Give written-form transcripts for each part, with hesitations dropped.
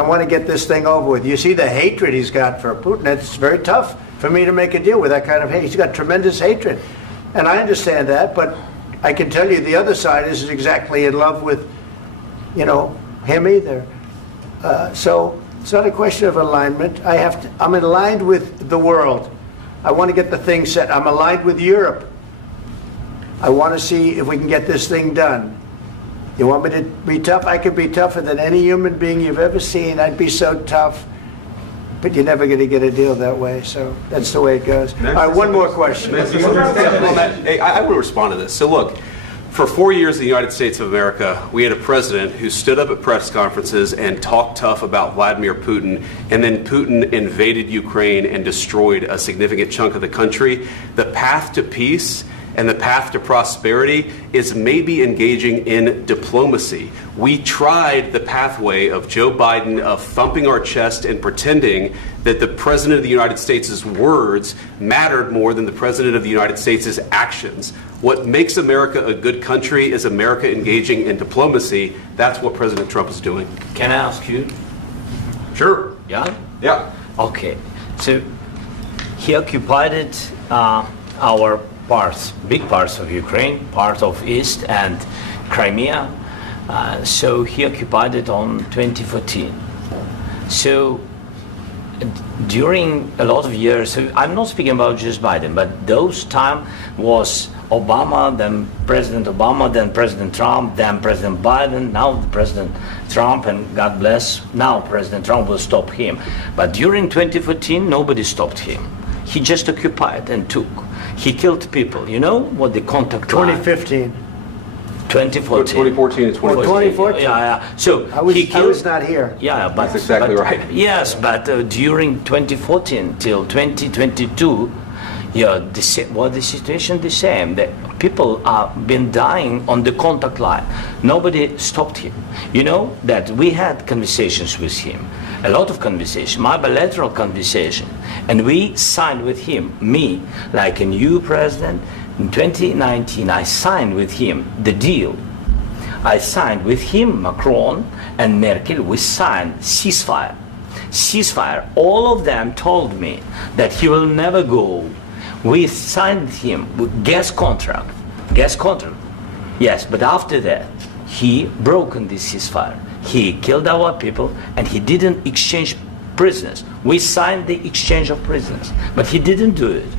I want to get this thing over with. You see the hatred he's got for Putin. It's very tough for me to make a deal with that kind of hate. He's got tremendous hatred. And I understand that, but I can tell you the other side isn't exactly in love with, him either. So it's not a question of alignment. I'm aligned with the world. I want to get the thing set. I'm aligned with Europe. I want to see if we can get this thing done. You want me to be tough? I could be tougher than any human being you've ever seen. I'd be so tough. But you're never going to get a deal that way. So that's the way it goes. All right, one more question. I will respond to this. So look, for 4 years in the United States of America, we had a president who stood up at press conferences and talked tough about Vladimir Putin, and then Putin invaded Ukraine and destroyed a significant chunk of the country. The path to peace and the path to prosperity is maybe engaging in diplomacy. We tried the pathway of Joe Biden of thumping our chest and pretending that the President of the United States' words mattered more than the President of the United States' actions. What makes America a good country is America engaging in diplomacy. That's what President Trump is doing. Can I ask you? Sure. Yeah? Yeah. Okay. So he occupied our parts, big parts of Ukraine, part of East and Crimea. So he occupied it on 2014. So during a lot of years, so I'm not speaking about just Biden, but those time was Obama, then President Obama, then President Trump, then President Biden, now President Trump, and God bless, now President Trump will stop him. But during 2014, nobody stopped him. He just occupied and took. He killed people. You know what the contact 2015. 2014. 2014 and 2014. 2014. Yeah. So I was not here. Yeah, but that's exactly right. Yes, but during 2014 till 2022, the situation the same. The people have been dying on the contact line. Nobody stopped him. You know that we had conversations with him, a lot of conversation, my bilateral conversation, and we signed with him, me, like a new president. In 2019, I signed with him the deal. I signed with him, Macron and Merkel, we signed ceasefire. Ceasefire. All of them told me that he will never go. We signed him with gas contract. Yes, but after that, he broken this ceasefire. He killed our people and he didn't exchange prisoners. We signed the exchange of prisoners, but he didn't do it.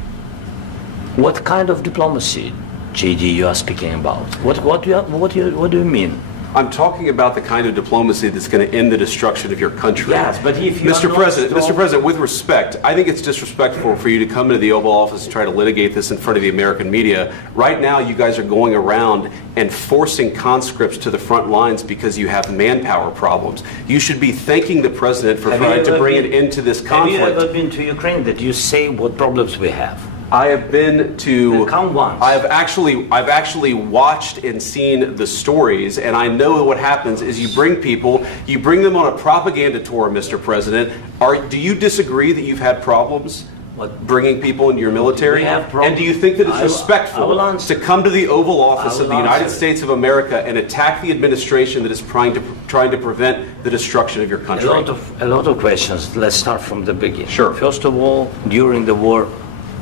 What kind of diplomacy, JD, you are speaking about? What do you mean? I'm talking about the kind of diplomacy that's going to end the destruction of your country. Yes, but if you Mr. President, with respect, I think it's disrespectful for you to come into the Oval Office and try to litigate this in front of the American media. Right now, you guys are going around and forcing conscripts to the front lines because you have manpower problems. You should be thanking the President for trying to bring an end to this conflict. Have you ever been to Ukraine that you say what problems we have? I have been to. Come once. I've actually watched and seen the stories, and I know what happens is you bring them on a propaganda tour, Mr. President. Do you disagree that you've had problems bringing people into your military? And do you think that it's respectful to come to the Oval Office of the United States of America and attack the administration that is trying to prevent the destruction of your country? A lot of questions. Let's start from the beginning. Sure. First of all, during the war,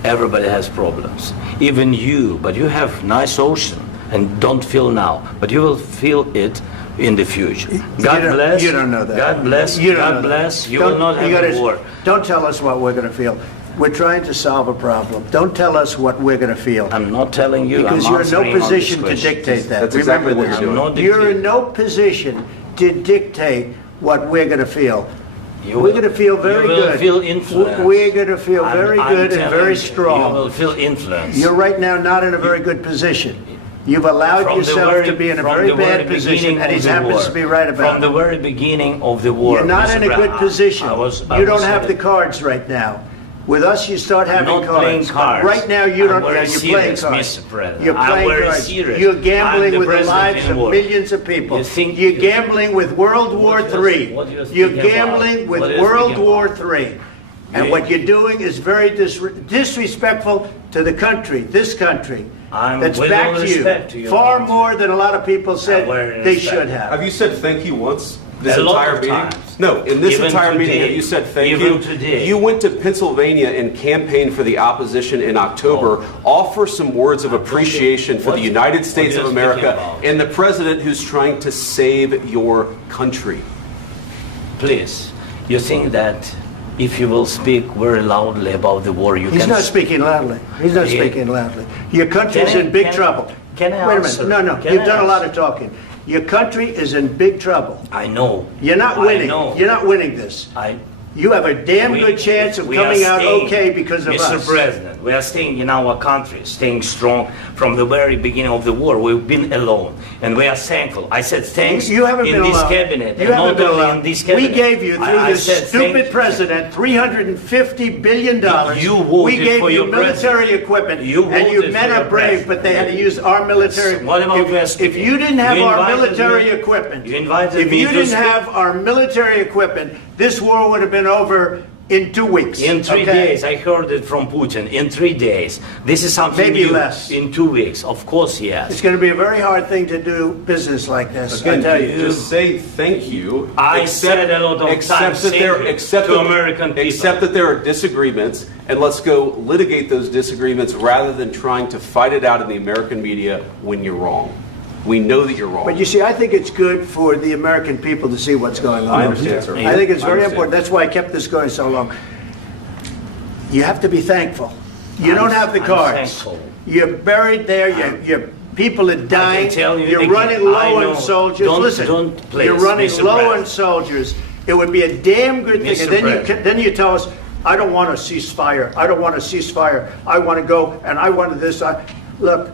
everybody has problems, even you, but you have nice ocean and don't feel now, but you will feel it in the future. God bless. You don't know that. God bless. God bless. You will not have a war. Don't tell us what we're going to feel. We're trying to solve a problem. Don't tell us what we're going to feel. I'm not telling you. Because you're in no position to dictate that. That's exactly what you're doing. You're in no position to dictate what we're going to feel. We're going to feel very good. You will feel influence. We're going to feel very good and very strong. You will feel influence. You're right now not in a very good position. You've allowed yourself to be in a very bad position, and he happens to be right about it. From the very beginning of the war. You're not in a good position. You don't have the cards right now. With us, you start having cards. Right now, you don't. You're playing cards. You're playing cards. You're gambling with the lives of millions of people. You're gambling with World War III. You're gambling with World War III. And what you're doing is very disrespectful to the country, this country, that's back to you. Far more than a lot of people said they should have. Have you said thank you once? This A lot entire of meeting? times. No, in this Even entire meeting, today. have you said thank Even you? today. You went to Pennsylvania and campaigned for the opposition in October. Offer some words of appreciation for the United States of what are you America speaking about? and the president who's trying to save your country. Please, you think that if you will speak very loudly about the war, you He's can... not speaking loudly. He's not He- speaking loudly. Your country's Can I- in big can- trouble. can I Wait a answer? minute. No, Can you've I done a lot answer? of talking. Your country is in big trouble. I know. You're not I winning. know. You're not winning this. You have a damn good chance of we are coming out staying, okay because of Mr. us. President, we are staying in our country, staying strong from the very beginning of the war. We've been alone, and we are thankful. I said thanks You haven't in been this alone. cabinet, You and haven't not been only alone. in this cabinet. We gave you, through I this said stupid thank you. president, $350 billion. You voted We gave for you your military president. equipment, You and you voted men for are your brave, president. but they had to use our military. What about If you didn't have You our invited military me- equipment, you invited if me you to didn't speak. have our military equipment, this war would have been over in 2 weeks. In 3 okay? days, I heard it from Putin. In 3 days, this is something Maybe new. less. In 2 weeks, of course, yes. It's going to be a very hard thing to do business like this. I Again, tell you. just say thank you. I said a lot of accept times that thank there, you accept to that- American people. Accept that there are disagreements, and let's go litigate those disagreements rather than trying to fight it out in the American media when you're wrong. We know that you're wrong. But you see, I think it's good for the American people to see what's going on. I understand, sir. I think it's I very understand. important. That's why I kept this going so long. You have to be thankful. You don't have the I'm cards. thankful. You're buried there. Your people are dying. tell you You're again, running I low know. on soldiers. Don't- Listen, don't please, you're running Mr. low President. on soldiers. It would be a damn good thing. Mr. And then President. then you tell us, I don't want a ceasefire. I don't want a ceasefire. I want to go and I wanted this. Look,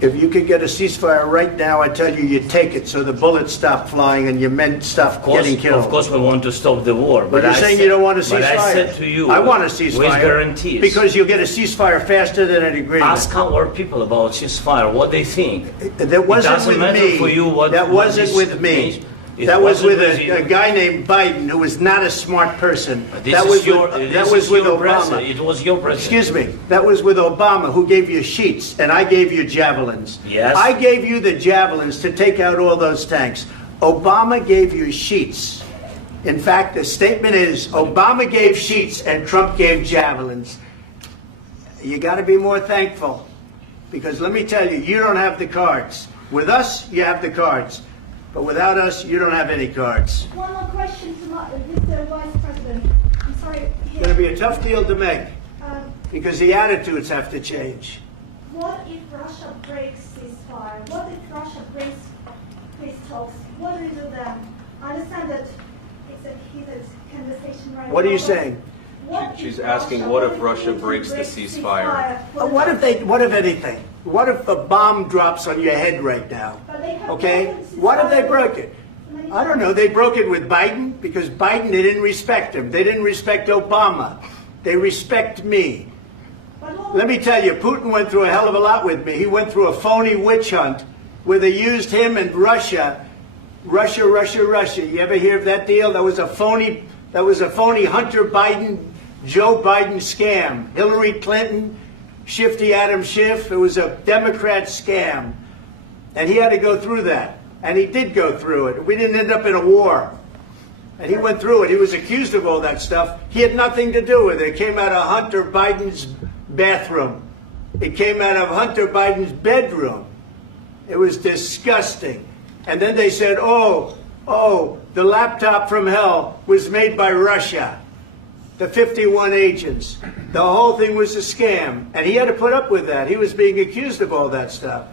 if you could get a ceasefire right now, I tell you, you take it so the bullets stop flying and your men stop getting killed. Of course, we want to stop the war. But you're saying you don't want a ceasefire. But I said to you, I want a ceasefire. with guarantees. Because you'll get a ceasefire faster than an agreement. Ask our people about ceasefire, what they think. That wasn't doesn't with matter me. for you what- That what wasn't this with me. means. It That was wasn't with with you. a guy named Biden, who was not a smart person. This That is was your, with, this that was is with your Obama. president. It was your president. Excuse me. That was with Obama, who gave you sheets, and I gave you javelins. Yes. I gave you the javelins to take out all those tanks. Obama gave you sheets. In fact, the statement is Obama gave sheets and Trump gave javelins. You got to be more thankful, because let me tell you, you don't have the cards. With us, you have the cards. But without us, you don't have any cards. One more question to Mr. Vice President. I'm sorry. It's going to be a tough deal to make, Um, because the attitudes have to change. what if Russia breaks ceasefire? What if Russia breaks peace talks? What do we do then? I understand that it's a heated conversation right now. What are you but saying? what if She's asking, what if Russia Putin breaks the ceasefire? What if anything? What if a bomb drops on your head right now? But they have Okay? broken ceasefire What if they broke it? many I don't know. They broke it with Biden, because Biden, they didn't respect him. They didn't respect Obama. They respect me. But what- Let me tell you, Putin went through a hell of a lot with me. He went through a phony witch hunt where they used him and Russia. Russia. You ever hear of that deal? That was a phony Hunter Biden, Joe Biden scam. Hillary Clinton, Shifty Adam Schiff. It was a Democrat scam. And he had to go through that. And he did go through it. We didn't end up in a war. And he went through it. He was accused of all that stuff. He had nothing to do with it. It came out of Hunter Biden's bathroom. It came out of Hunter Biden's bedroom. It was disgusting. And then they said, oh, the laptop from hell was made by Russia. The 51 agents. The whole thing was a scam. And he had to put up with that. He was being accused of all that stuff.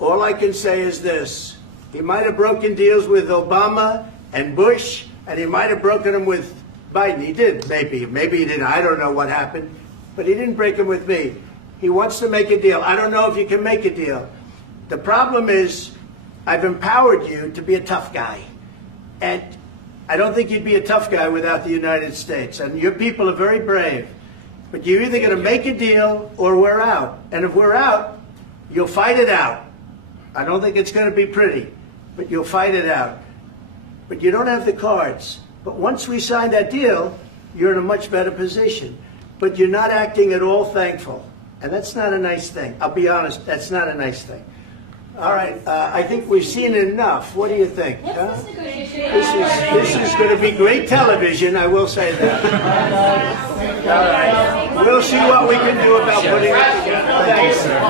All I can say is this. He might have broken deals with Obama and Bush, and he might have broken them with Biden. He did, maybe. Maybe he didn't. I don't know what happened. But he didn't break them with me. He wants to make a deal. I don't know if you can make a deal. The problem is, I've empowered you to be a tough guy. And I don't think you'd be a tough guy without the United States. And your people are very brave. But you're either going to make a deal or we're out. And if we're out, you'll fight it out. I don't think it's going to be pretty, but you'll fight it out. But you don't have the cards. But once we sign that deal, you're in a much better position. But you're not acting at all thankful. And that's not a nice thing. I'll be honest, that's not a nice thing. All right, I think we've seen enough. What do you think? Huh? What's this negotiation? This is going to be great television, I will say that. All right. We'll see what we can do about putting it together. Thank you.